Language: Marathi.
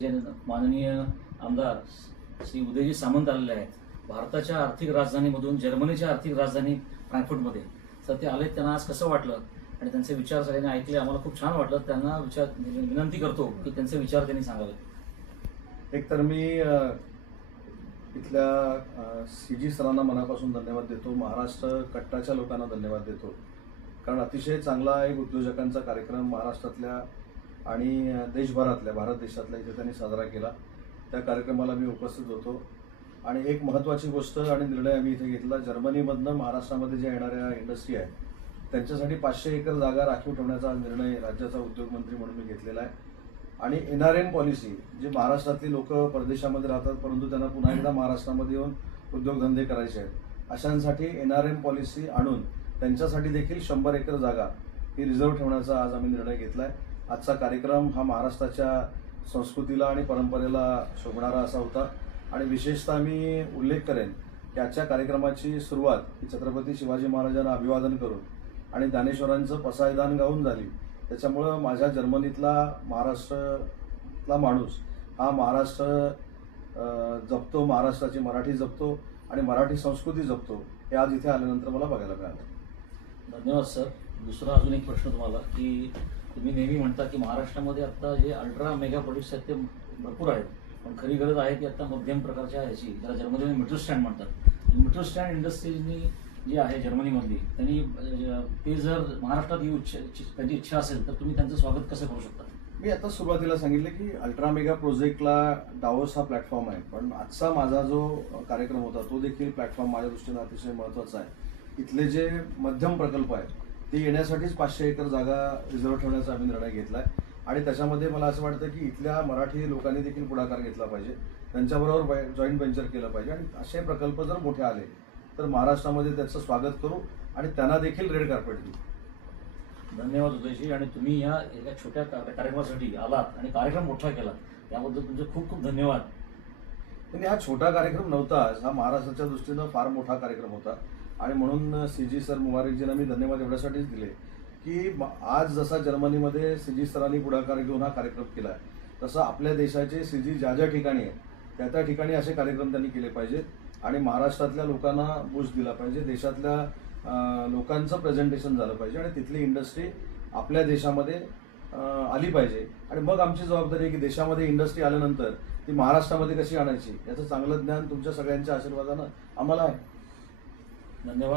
माननीय आमदार श्री उदयजी सामंत आलेले आहेत भारताच्या आर्थिक राजधानीमधून जर्मनीच्या आर्थिक राजधानी फ्रँकफर्टमध्ये तर ते आले त्यांना आज कसं वाटलं? आणि त्यांचे विचार सगळ्यांनी ऐकले आम्हाला खूप छान वाटलं. त्यांना विचार म्हणजे विनंती करतो की त्यांचे विचार त्यांनी सांगावे एकतर मी इथल्या सी जी सरांना मनापासून धन्यवाद देतो. महाराष्ट्र कट्टाच्या लोकांना धन्यवाद देतो. कारण अतिशय चांगला एक उद्योजकांचा कार्यक्रम महाराष्ट्रातल्या आणि देशभरातल्या भारत देशातल्या इथे त्यांनी साजरा केला. त्या कार्यक्रमाला मी उपस्थित होतो. आणि एक महत्त्वाची गोष्ट आणि निर्णय आम्ही इथे घेतला जर्मनीमधनं महाराष्ट्रामध्ये ज्या येणाऱ्या इंडस्ट्री आहे त्यांच्यासाठी पाचशे एकर जागा राखीव ठेवण्याचा निर्णय राज्याचा उद्योगमंत्री म्हणून मी घेतलेला आहे. आणि एन आर एम पॉलिसी जे महाराष्ट्रातली लोक परदेशामध्ये राहतात परंतु त्यांना पुन्हा एकदा महाराष्ट्रामध्ये येऊन उद्योगधंदे करायचे आहेत. अशांसाठी एन आर एम पॉलिसी आणून त्यांच्यासाठी देखील शंभर एकर जागा ही रिझर्व्ह ठेवण्याचा आज आम्ही निर्णय घेतला आहे आजचा कार्यक्रम हा महाराष्ट्राच्या संस्कृतीला आणि परंपरेला शोभणारा असा होता. आणि विशेषतः मी उल्लेख करेन की आजच्या कार्यक्रमाची सुरुवात ही छत्रपती शिवाजी महाराजांना अभिवादन करून आणि ज्ञानेश्वरांचं पसायदान गाऊन झाली. त्याच्यामुळं माझ्या जर्मनीतला महाराष्ट्रातला माणूस हा महाराष्ट्र जपतो महाराष्ट्राची मराठी जपतो आणि मराठी संस्कृती जपतो हे आज इथे आल्यानंतर मला बघायला मिळालं. धन्यवाद सर. दुसरा अजून एक प्रश्न तुम्हाला की तुम्ही नेहमी म्हणता की महाराष्ट्रामध्ये आता जे अल्ट्रा मेगा प्रोजेक्ट्स आहेत ते भरपूर आहेत. पण खरी गरज आहे की आता मध्यम प्रकारच्या ह्याची ज्याला जर्मनीमध्ये मेट्रो स्टँड म्हणतात. मेट्रो स्टँड इंडस्ट्रीजनी जी आहे जर्मनीमधली त्यांनी ते जर महाराष्ट्रात येऊ इच्छा इच्छ- त्यांची इच्छा असेल तर तुम्ही त्यांचं स्वागत कसं करू शकता? मी आता सुरुवातीला सांगितलं की अल्ट्रा मेगा प्रोजेक्टला डावोस हा प्लॅटफॉर्म आहे. पण आजचा माझा जो कार्यक्रम होता तो देखील प्लॅटफॉर्म माझ्या दृष्टीनं अतिशय महत्त्वाचा आहे. इथले जे मध्यम प्रकल्प आहेत ते येण्यासाठीच पाचशे एकर जागा रिझर्व्ह ठेवण्याचा आम्ही निर्णय घेतला आहे आणि त्याच्यामध्ये मला असं वाटतं की इथल्या मराठी लोकांनी देखील पुढाकार घेतला पाहिजे. त्यांच्याबरोबर जॉईंट व्हेंचर केलं पाहिजे. आणि असे प्रकल्प जर मोठे आले तर महाराष्ट्रामध्ये त्याचं स्वागत करू आणि त्यांना देखील रेड कार्पेट देऊ. धन्यवाद उदयजी. आणि तुम्ही या एका छोट्या कार्यक्रमासाठी आलात आणि कार्यक्रम मोठा केला त्याबद्दल तुमचे खूप खूप धन्यवाद. आणि हा छोटा कार्यक्रम नव्हताच. हा महाराष्ट्राच्या दृष्टीनं फार मोठा कार्यक्रम होता. आणि म्हणून सी जी सर मुबारकजींना मी धन्यवाद एवढ्यासाठीच दिले की आज जसा जर्मनीमध्ये सी जी सरांनी पुढाकार घेऊन हा कार्यक्रम केला आहे तसं आपल्या देशाचे सी जी ज्या ज्या ठिकाणी आहे त्या त्या ठिकाणी असे कार्यक्रम त्यांनी केले पाहिजेत आणि महाराष्ट्रातल्या लोकांना बूस्ट दिला पाहिजे देशातल्या लोकांचं प्रेझेंटेशन झालं पाहिजे आणि तिथली इंडस्ट्री आपल्या देशामध्ये आली पाहिजे. आणि मग आमची जबाबदारी आहे की देशामध्ये इंडस्ट्री आल्यानंतर ती महाराष्ट्रामध्ये कशी आणायची याचं चांगलं ज्ञान तुमच्या सगळ्यांच्या आशीर्वादानं आम्हाला आहे. धन्यवाद